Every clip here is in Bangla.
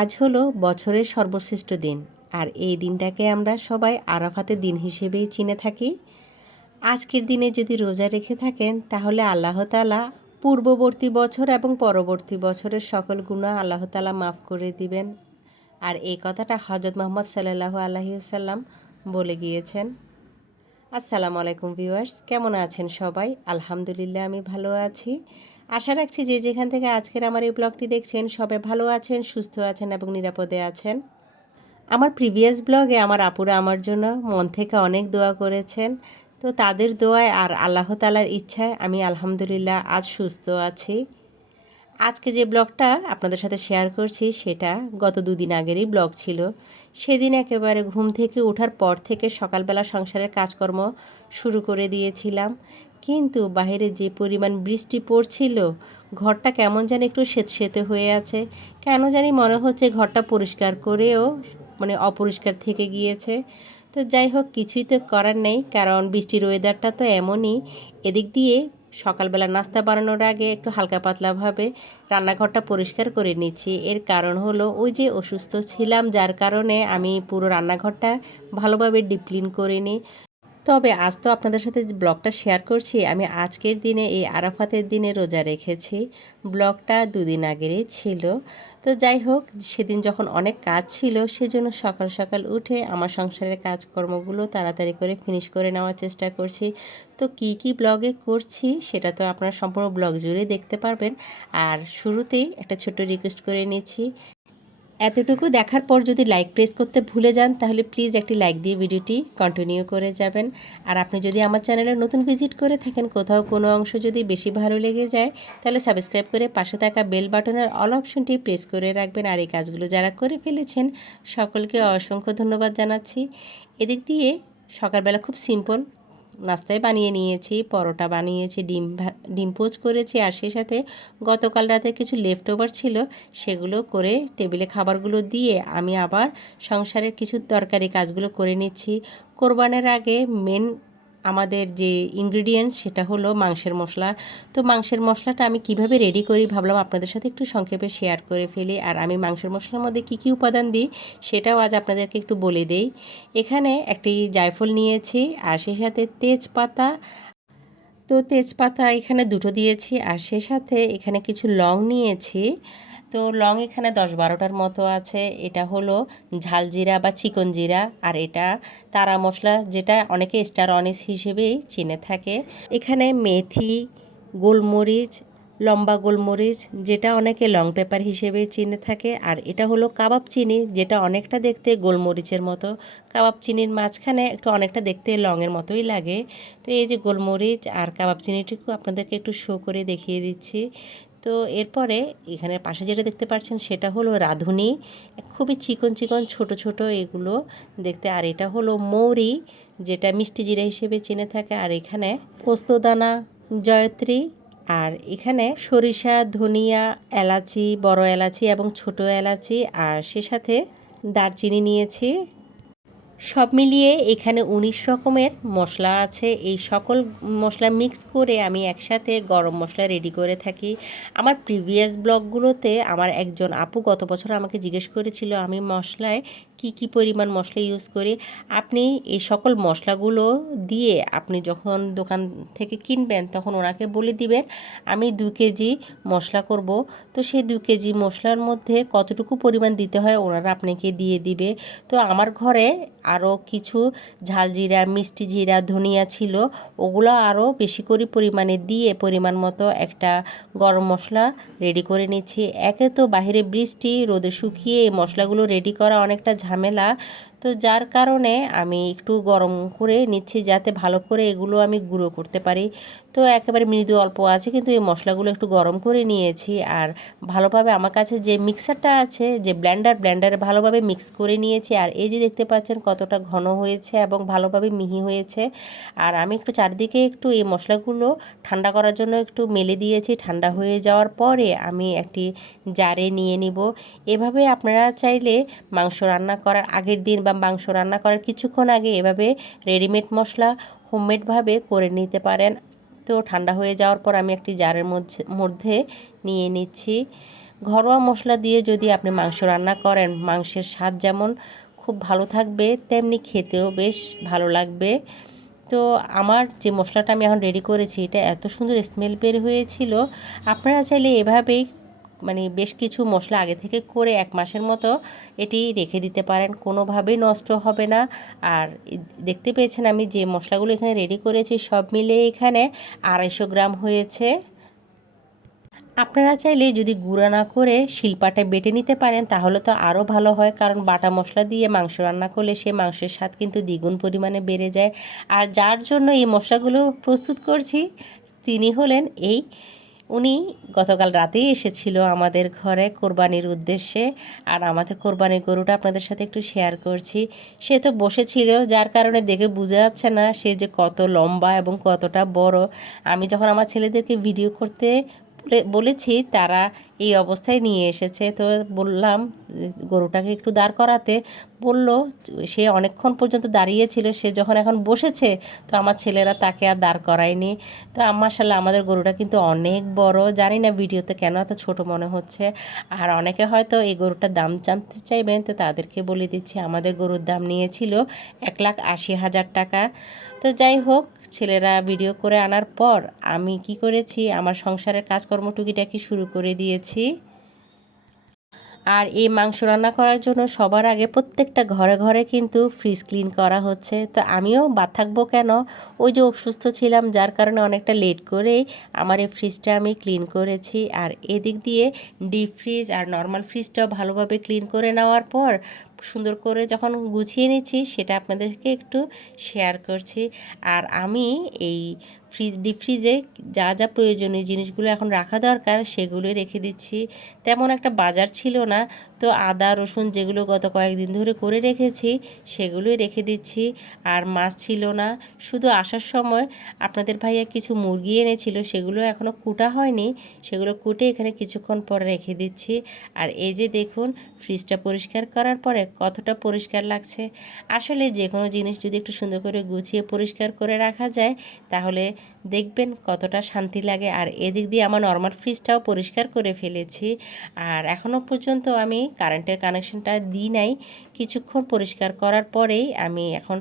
আজ হলো বছরের সর্বশ্রেষ্ঠ দিন, আর এই দিনটাকে আমরা সবাই আরাফাতের দিন হিসেবেই চিনে থাকি। আজকের দিনে যদি রোজা রেখে থাকেন, তাহলে আল্লাহ তালা পূর্ববর্তী বছর এবং পরবর্তী বছরের সকল গুণা আল্লাহ তালা মাফ করে দিবেন। আর এই কথাটা হজরত মোহাম্মদ সাল্লাহ আলহিসাল্লাম বলে গিয়েছেন। আসসালামু আলাইকুম ভিউয়ার্স, কেমন আছেন সবাই? আলহামদুলিল্লাহ, আমি ভালো আছি। আশা রাখছি যে যেখান থেকে আজকের আমার এই ব্লগটি দেখছেন সবে ভালো আছেন, সুস্থ আছেন এবং নিরাপদে আছেন। আমার প্রিভিয়াস ব্লগে আমার আপুরা আমার জন্য মন থেকে অনেক দোয়া করেছেন। তো তাদের দোয়ায় আর আল্লাহ তালার ইচ্ছায় আমি আলহামদুলিল্লাহ আজ সুস্থ আছি। আজকে যে ব্লগটা আপনাদের সাথে শেয়ার করছি সেটা গত দুদিন আগেরই ব্লগ ছিল। সেদিন একেবারে ঘুম থেকে ওঠার পর থেকে সকালবেলা সংসারের কাজকর্ম শুরু করে দিয়েছিলাম। কিন্তু বাইরে যে পরিমাণ বৃষ্টি পড়ছিল, ঘরটা কেমন যেন একটু সেতে হয়ে আছে। কেন জানি মনে হচ্ছে ঘরটা পরিষ্কার করেও মানে অপরিষ্কার থেকে গিয়েছে। তো যাই হোক, কিছুই তো করার নেই, কারণ বৃষ্টির ওয়েদারটা তো এমনই। এদিক দিয়ে সকালবেলা নাস্তা বানানোর আগে একটু হালকা পাতলাভাবে রান্নাঘরটা পরিষ্কার করে নিচ্ছি। এর কারণ হলো, ওই যে অসুস্থ ছিলাম, যার কারণে আমি পুরো রান্নাঘরটা ভালোভাবে ডিপ্লিন করে নিই। তবে আজ তো আপনাদের সাথে ব্লগটা শেয়ার করছি, আমি আজকের দিনে এই আরাফাতের দিনে রোজা রেখেছি। ব্লগটা দুদিন আগেরই ছিল। তো যাই হোক, সেদিন যখন অনেক কাজ ছিল, সেজন্য সকাল সকাল উঠে আমার সংসারের কাজকর্মগুলো তাড়াতাড়ি করে ফিনিশ করে নেওয়ার চেষ্টা করছি। তো কি কি ব্লগে করছি, সেটা তো আপনারা সম্পূর্ণ ব্লগ জুড়ে দেখতে পারবেন। আর শুরুতেই একটা ছোট্ট রিকোয়েস্ট করে নিচ্ছি এতটুকু দেখার পর যদি লাইক প্রেস করতে ভুলে যান, তাহলে প্লিজ একটি লাইক দিয়ে ভিডিওটি কন্টিনিউ করে যাবেন। আর আপনি যদি আমার চ্যানেলে নতুন ভিজিট করে থাকেন, কোথাও কোনো অংশ যদি বেশি ভালো লেগে যায়, তাহলে সাবস্ক্রাইব করে পাশে থাকা বেল বাটনের অল অপশনটি প্রেস করে রাখবেন। আর এই কাজগুলো যারা করে ফেলেছেন, সকলকে অসংখ্য ধন্যবাদ জানাচ্ছি। এদিক দিয়ে সকালবেলা খুব সিম্পল নাস্তায় বানিয়ে নিয়েছি, পরোটা বানিয়েছি, ডিম ডিম পোচ করেছি, আর সেই সাথে গতকাল রাতে কিছু লেফট ওভার ছিল, সেগুলো করে টেবিলে খাবারগুলো দিয়ে আমি আবার সংসারের কিছু দরকারি কাজগুলো করে নিচ্ছি। কোরবানের আগে মেন আমাদের যে ইনগ্রিডিয়েন্টস সেটা হলো মাংসের মশলা। তো মাংসের মশলাটা আমি কীভাবে রেডি করি ভাবলাম আপনাদের সাথে একটু সংক্ষেপে শেয়ার করে ফেলি। আর আমি মাংসের মশলার মধ্যে কি কি উপাদান দিই সেটাও আজ আপনাদেরকে একটু বলে দেই। এখানে একটি জায়ফল নিয়েছি, আর সেই সাথে তেজপাতা। তো তেজপাতা এখানে দুটো দিয়েছি, আর সেই সাথে এখানে কিছু লং নিয়েছি। তো লং এখানে দশ বারোটার মতো আছে। এটা হলো ঝাল জিরা বা চিকন জিরা। আর এটা তারা মশলা যেটা অনেকে স্টার অনিস হিসেবেই চিনে থাকে। এখানে মেথি, গোলমরিচ, লম্বা গোলমরিচ, যেটা অনেকে লং পেপার হিসেবে চিনে থাকে। আর এটা হলো কাবাব চিনি, যেটা অনেকটা দেখতে গোলমরিচের মতো। কাবাব চিনির মাঝখানে একটু অনেকটা দেখতে লংয়ের মতোই লাগে। তো এই যে গোলমরিচ আর কাবাব চিনিটুকু আপনাদেরকে একটু শো করে দেখিয়ে দিচ্ছি। তো এরপরে এখানে পাশে যেটা দেখতে পাচ্ছেন সেটা হলো রাঁধুনি। খুবই চিকন চিকন, ছোট ছোট এগুলো দেখতে। আর এটা হলো মৌরি, যেটা মিষ্টি জিরা হিসেবে চিনে থাকে। আর এখানে পোস্তদানা, জয়ত্রী, আর এখানে সরিষা, ধনিয়া, এলাচি, বড় এলাচি এবং ছোট এলাচি। আর সে সাথে দারচিনি নিয়েছি। সব মিলিয়ে এখানে উনিশ রকমের মশলা আছে। এই সকল মশলা মিক্স করে আমি একসাথে গরম মশলা রেডি করে থাকি। আমার প্রিভিয়াস ব্লগগুলোতে আমার একজন আপু গত বছর আমাকে জিজ্ঞেস করেছিল, আমি মশলায় কি কি পরিমাণ মশলা ইউজ করি, আপনি এই সকল মশলাগুলো দিয়ে আপনি যখন দোকান থেকে কিনবেন, তখন ওনাকে বলে দিবেন, আমি দু কেজি মশলা করব। তো সেই দু কেজি মশলার মধ্যে কতটুকু পরিমাণ দিতে হয়, ওনারা আপনাকে দিয়ে দিবে। তো আমার ঘরে আরও কিছু ঝাল জিরা, মিষ্টি জিরা, ধনিয়া ছিল, ওগুলো আরও বেশি করে পরিমাণে দিয়ে পরিমাণ মতো একটা গরম মশলা রেডি করে নিচ্ছি। একে তো বাহিরে বৃষ্টি, রোদে শুকিয়ে এই মশলাগুলো রেডি করা অনেকটা ঝামেলা তো যার কারণে আমি একটু গরম করে নিচ্ছি যাতে ভালো করে এগুলো আমি গুঁড়ো করতে পারি। তো একেবারে মৃদু অল্প আছে, কিন্তু এই মশলাগুলো একটু গরম করে নিয়েছি। আর ভালোভাবে আমার কাছে যে মিক্সারটা আছে, যে ব্ল্যান্ডার, ব্ল্যান্ডারে ভালোভাবে মিক্স করে নিয়েছি। আর এই যে দেখতে পাচ্ছেন কতটা ঘন হয়েছে এবং ভালোভাবে মিহি হয়েছে। আর আমি একটু চারদিকে একটু এই মশলাগুলো ঠান্ডা করার জন্য একটু মেলে দিয়েছি। ঠান্ডা হয়ে যাওয়ার পরে আমি একটি জারে নিয়ে নিব। এভাবে আপনারা চাইলে মাংস রান্না করার আগের দিন বা মাংস রান্না করার কিছুক্ষণ আগে এভাবে রেডিমেড মশলা হোমমেডভাবে করে নিতে পারেন। তো ঠান্ডা হয়ে যাওয়ার পর আমি একটি জারের মধ্যে মধ্যে নিয়ে নিচ্ছি। ঘরোয়া মশলা দিয়ে যদি আপনি মাংস রান্না করেন, মাংসের স্বাদ যেমন খুব ভালো থাকবে, তেমনি খেতেও বেশ ভালো লাগবে। তো আমার যে মশলাটা আমি এখন রেডি করেছি, এটা এত সুন্দর স্মেল বের হয়েছিল। আপনারা চাইলে এভাবেই মানে বেশ কিছু মশলা আগে থেকে করে এক মাসের মতো এটি রেখে দিতে পারেন, কোনোভাবেই নষ্ট হবে না। আর দেখতে পেয়েছেন আমি যে মশলাগুলো এখানে রেডি করেছি, সব মিলে এখানে আড়াইশো গ্রাম হয়েছে। আপনারা চাইলে যদি গুঁড়া না করে শিলপাটায় বেটে নিতে পারেন, তাহলে তো আরও ভালো হয়, কারণ বাটা মশলা দিয়ে মাংস রান্না করলে সেই মাংসের স্বাদ কিন্তু দ্বিগুণ পরিমাণে বেড়ে যায়। আর যার জন্য এই মশলাগুলো প্রস্তুত করছি, তিনি হলেন এই উনি গতকাল রাতেই এসেছিল আমাদের ঘরে কোরবানির উদ্দেশ্যে। আর আমাদের কোরবানির গরুটা আপনাদের সাথে একটু শেয়ার করছি। সে তো বসেছিল, যার কারণে দেখে বোঝা যাচ্ছে না সে যে কত লম্বা এবং কতটা বড়। আমি যখন আমার ছেলেদেরকে ভিডিও করতে বলেছি, তারা এই অবস্থায় নিয়ে এসেছে। তো বললাম, গরুটাকে একটু দাঁড় করাতে। বলল, সে অনেকক্ষণ পর্যন্ত দাঁড়িয়েছিল, সে যখন এখন বসেছে, তো আমার ছেলেরা তাকে আর দাঁড় করায়নি। তো মার্শাল্লাহ আমাদের গরুটা কিন্তু অনেক বড়। জানি না ভিডিওতে কেন এত ছোট মনে হচ্ছে। আর অনেকে হয়তো এই গরুটার দাম জানতে চাইবেন, তো তাদেরকে বলে দিচ্ছি, আমাদের গরুর দাম নিয়েছিল এক লাখ আশি হাজার টাকা। তো যাই হোক, ছেলেরা ভিডিও করে আনার পর আমি কি করেছি, আমার সংসারের কাজকর্ম টুকিটাকি শুরু করে দিয়েছি। আর এই মাংস রান্না করার জন্য সবার আগে প্রত্যেকটা ঘরে ঘরে কিন্তু ফ্রিজ ক্লিন করা হচ্ছে। তো আমিও বাদ থাকব কেন? ওই যে অসুস্থ ছিলাম, যার কারণে অনেকটা লেট করেই আমার এই ফ্রিজটা আমি ক্লিন করেছি। আর এদিক দিয়ে ডিপ ফ্রিজ আর নর্মাল ফ্রিজটাও ভালোভাবে ক্লিন করে নেওয়ার পর সুন্দর করে যখন গুছিয়ে নিচ্ছি, সেটা আপনাদেরকে একটু শেয়ার করছি। আর আমি এই ফ্রিজ ডিপ ফ্রিজে যা যা প্রয়োজনীয় জিনিসগুলো এখন রাখা দরকার সেগুলো রেখে দিচ্ছি। তেমন একটা বাজার ছিল না, তো আদা, রসুন যেগুলো গত কয়েকদিন ধরে করে রেখেছি, সেগুলোই রেখে দিচ্ছি। আর মাছ ছিল না, শুধু আসার সময় আপনাদের ভাইয়া কিছু মুরগি এনেছিল, সেগুলো এখনও কুটা হয়নি, সেগুলো কুটে এখানে কিছুক্ষণ পরে রেখে দিচ্ছি। আর এই যে দেখুন ফ্রিজটা পরিষ্কার করার পরে কতটা পরিষ্কার লাগছে। আসলে যে কোনো জিনিস যদি একটু সুন্দর করে গুছিয়ে পরিষ্কার করে রাখা যায়, তাহলে দেখবেন কতটা শান্তি লাগে। আর এদিক দিয়ে আমার নর্মাল ফ্রিজটাও পরিষ্কার করে ফেলেছি। আর এখনও পর্যন্ত আমি কারেন্টের কানেকশনটা দিই নাই। কিছুক্ষণ পরিষ্কার করার পরেই আমি এখন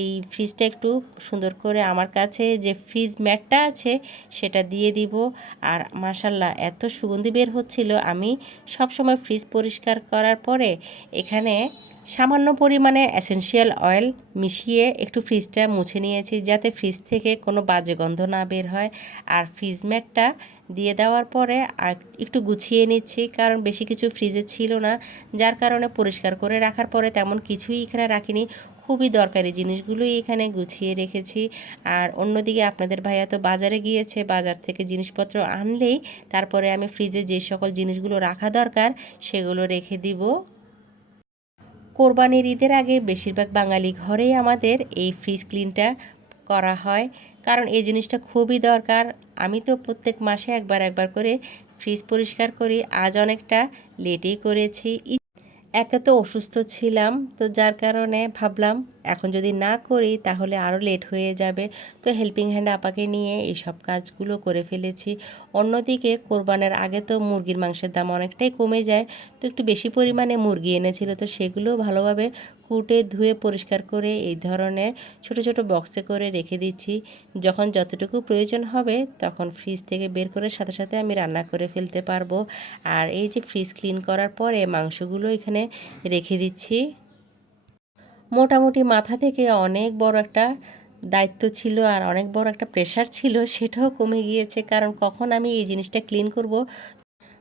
এই ফ্রিজটা একটু সুন্দর করে আমার কাছে যে ফ্রিজ ম্যাটটা আছে, সেটা দিয়ে দিব। আর মাসাল্লাহ এত সুগন্ধি বের হচ্ছিল। আমি সব সময় ফ্রিজ পরিষ্কার করার পরে এখানে সামান্য পরিমাণে অ্যাসেন্সিয়াল অয়েল মিশিয়ে একটু ফ্রিজটা মুছে নিয়েছি যাতে ফ্রিজ থেকে কোনো বাজে গন্ধ না বের হয়। আর ফ্রিজ ম্যাটটা দিয়ে দেওয়ার পরে আর একটু গুছিয়ে নিচ্ছি কারণ বেশি কিছু ফ্রিজে ছিল না। যার কারণে পরিষ্কার করে রাখার পরে তেমন কিছুই এখানে রাখিনি। খুবই দরকারি জিনিসগুলোই এখানে গুছিয়ে রেখেছি। আর অন্যদিকে আপনাদের ভাইয়া তো বাজারে গিয়েছে, বাজার থেকে জিনিসপত্র আনলেই তারপরে আমি ফ্রিজে যে সকল জিনিসগুলো রাখা দরকার সেগুলো রেখে দিব। কোরবানির ঈদের আগে বেশিরভাগ বাঙালি ঘরেই আমাদের এই ফ্রিজ ক্লিনটা করা হয়। কারণ এই জিনিসটা খুবই দরকার। আমি তো প্রত্যেক মাসে একবার একবার করে ফ্রিজ পরিষ্কার করি। আজ অনেকটা লেটেই করেছি। একে তো অসুস্থ ছিলাম, তো যার কারণে ভাবলাম, এখন যদি না করি তাহলে আরও লেট হয়ে যাবে। তো হেল্পিং হ্যান্ড আপাকে নিয়ে এই সব কাজগুলো করে ফেলেছি। অন্যদিকে কোরবানের আগে তো মুরগির মাংসের দাম অনেকটাই কমে যায়, তো একটু বেশি পরিমাণে মুরগি এনেছিল, তো সেগুলো ভালোভাবে কুটে ধুয়ে পরিষ্কার করে এই ধরনের ছোট ছোট বক্সে করে রেখে দিচ্ছি। যখন যতটুকু প্রয়োজন হবে তখন ফ্রিজ থেকে বের করে সাথে সাথে আমি রান্না করে ফেলতে পারব। আর এই যে ফ্রিজ ক্লিন করার পরে মাংসগুলো এখানে রেখে দিচ্ছি। মোটামুটি মাথা থেকে অনেক বড় একটা দায়িত্ব ছিল আর অনেক বড় একটা প্রেশার ছিল, সেটাও কমে গিয়েছে। কারণ কখন আমি এই জিনিসটা ক্লিন করব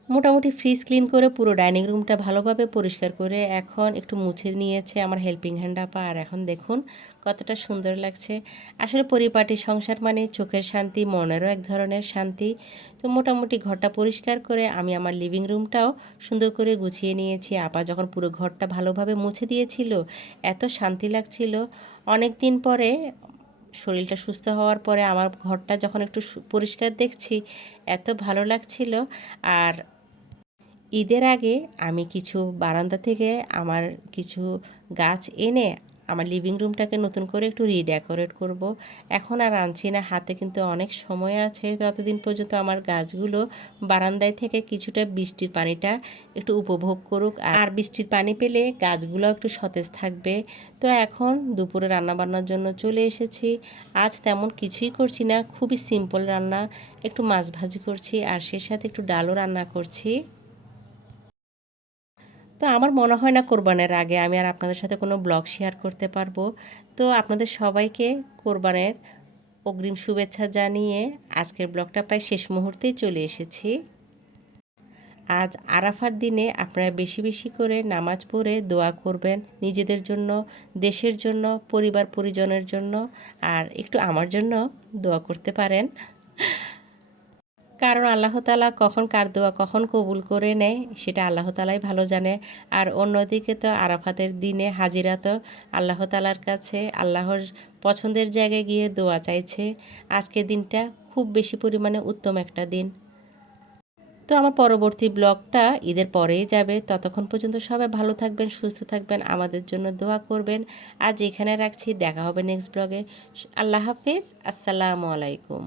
মোটামুটি ফ্রিজ ক্লিন করে পুরো ডাইনিং রুমটা ভালোভাবে পরিষ্কার করে এখন একটু মুছে নিয়েছে আমার হেল্পিং হ্যান্ড আপা। আর এখন দেখুন কতটা সুন্দর লাগছে। আসলে পরিপাটি সংসার মানে চোখের শান্তি, মনেরও এক ধরনের শান্তি। তো মোটামুটি ঘরটা পরিষ্কার করে আমি আমার লিভিং রুমটাও সুন্দর করে গুছিয়ে নিয়েছি। আপা যখন পুরো ঘরটা ভালোভাবে মুছে দিয়েছিল, এত শান্তি লাগছিল। অনেক দিন পরে, শরীরটা সুস্থ হওয়ার পরে আমার ঘরটা যখন একটু পরিষ্কার দেখছি, এত ভালো লাগছিল। আর ঈদের আগে আমি কিছু বারান্দা থেকে আমার কিছু গাছ এনে আমার লিভিং রুমটাকে নতুন করে একটু রিডেকোরেট করব। এখন আর আনছি না, হাতে কিন্তু অনেক সময় আছে। ততদিন পর্যন্ত আমার গাছগুলো বারান্দায় থেকে কিছুটা বৃষ্টির পানিটা একটু উপভোগ করুক, আর বৃষ্টির পানি পেলে গাছগুলো একটু সতেজ থাকবে। তো এখন দুপুরে রান্নাবান্নার জন্য চলে এসেছি। আজ তেমন কিছুই করছি না, খুবই সিম্পল রান্না। একটু মাছ ভাজি করছি, আর সে সাথে একটু ডালও রান্না করছি। তো আমার মনে হয় না কোরবানের আগে আমি আর আপনাদের সাথে কোনো ব্লগ শেয়ার করতে পারব। তো আপনাদের সবাইকে কোরবানের অগ্রিম শুভেচ্ছা জানিয়ে আজকের ব্লগটা প্রায় শেষ মুহূর্তেই চলে এসেছি। আজ আরাফার দিনে আপনারা বেশি বেশি করে নামাজ পড়ে দোয়া করবেন নিজেদের জন্য, দেশের জন্য, পরিবার পরিজনের জন্য, আর একটু আমার জন্য দোয়া করতে পারেন। কারণ আল্লাহ তালা কখন কার দোয়া কখন কবুল করে নেয়, সেটা আল্লাহ তালাই ভালো জানে। আর অন্যদিকে তো আরাফাতের দিনে হাজিরা তো আল্লাহ তালার কাছে, আল্লাহর পছন্দের জায়গায় গিয়ে দোয়া চাইছে। আজকের দিনটা খুব বেশি পরিমাণে উত্তম একটা দিন। তো আমার পরবর্তী ব্লগটা ঈদের পরেই যাবে। ততক্ষণ পর্যন্ত সবাই ভালো থাকবেন, সুস্থ থাকবেন, আমাদের জন্য দোয়া করবেন। আজ এখানে রাখছি, দেখা হবে নেক্সট ব্লগে। আল্লাহ হাফিজ, আসসালামু আলাইকুম।